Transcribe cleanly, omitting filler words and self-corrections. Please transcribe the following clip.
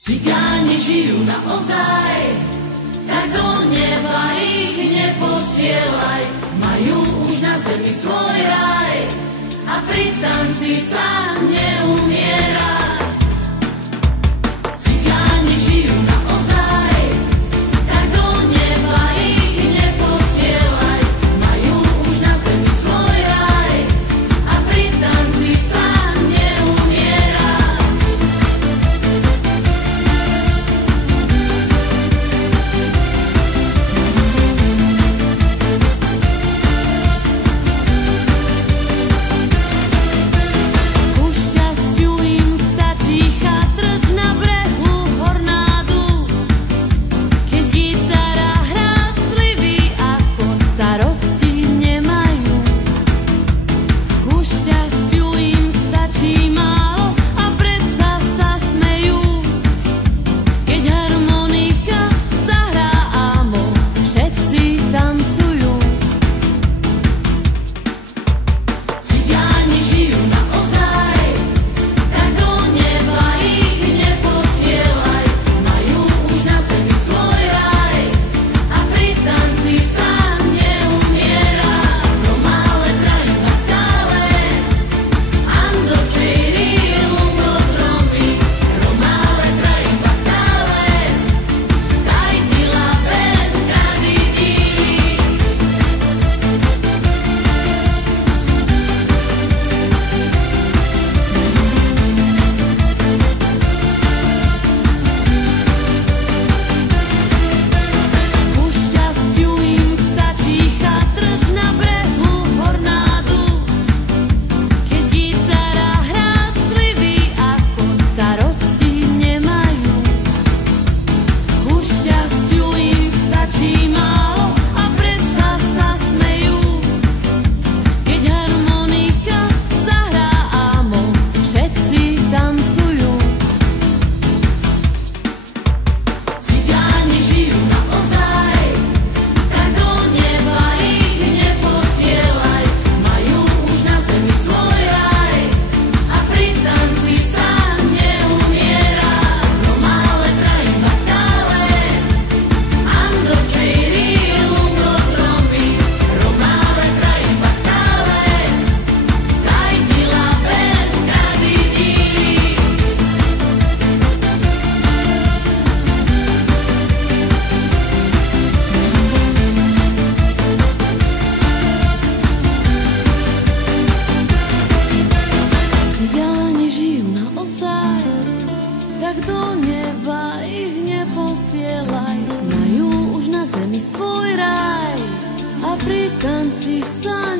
Cigáni žijú naozaj, tak do neba ich neposielaj. Majú už na zemi svoj raj a pri tanci sa neumiera. Cigáni žijú naozaj, tak do neba ich neposielaj. Majú už na zemi svoj raj a pri tanci sa neumiera. Tak do neba ich neposielaj, majú už na zemi svoj raj a pri tanci sa